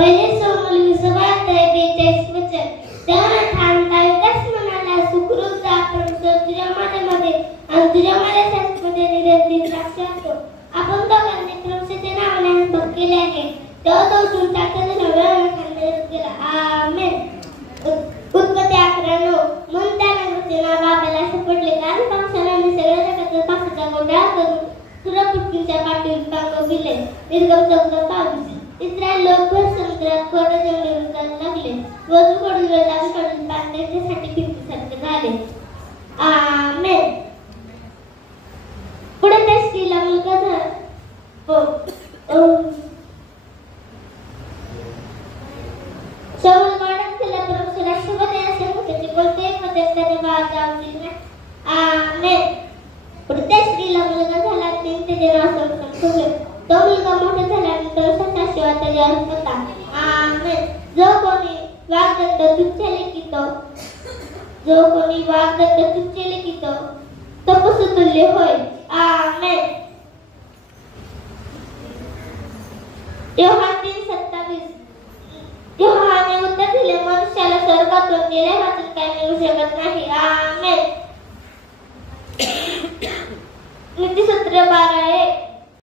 पहिले सोमल विसवाय 42 वचन तेव्हा ठाणता विकास म्हणाला सुखरूप आपण तुझ्या मध्ये आणि तुझ्या मध्ये निरंतर द्राक्ष असतो. आपण दोघांनी क्रमशः नावाने भक्त केले आहे. तेव्हा तो उठून टाकत नव्याने खांद्यावर गेला. आमेन. उत्पत्ती 11:9 म्हणून त्याने बाबाला सापडले कारण पावसाने सगळ्या जगाचा पावसाचा गोंधळ करून तुला पुटकीच्या पाठीवर पांगविले. निर्गम 14:22 इस्रायल लोकभर समुद्रात कोरडे जंगली रुजायला लागले. वधू कडून वेदांकडून बांधण्यासाठी भिंतीसारखे झाले. आमेन. पुढे त्या स्त्रीला मुलगा झाला. शाऊल वाढत गेल्याप्रमाणे राष्ट्रपती असे होते कोणतेही पदक त्याने बाळगावले नाही. आमेन. पुढे त्या स्त्रीला मुलगा झाला. त्याचे नाव समसम ठेवले. तो मुलगा मोठा झाल्यानंतर स्वतः शिवाय त्याच्यावर होता. आमेन. जो कोणी वागदत्त तुच्छ लेखितो तो पशुतुल्य होय. आमेन. योहान 3:27 योहाने उत्तर दिले मनुष्याला स्वर्गातून गेल्या वाचून काय मिळू शकत नाही.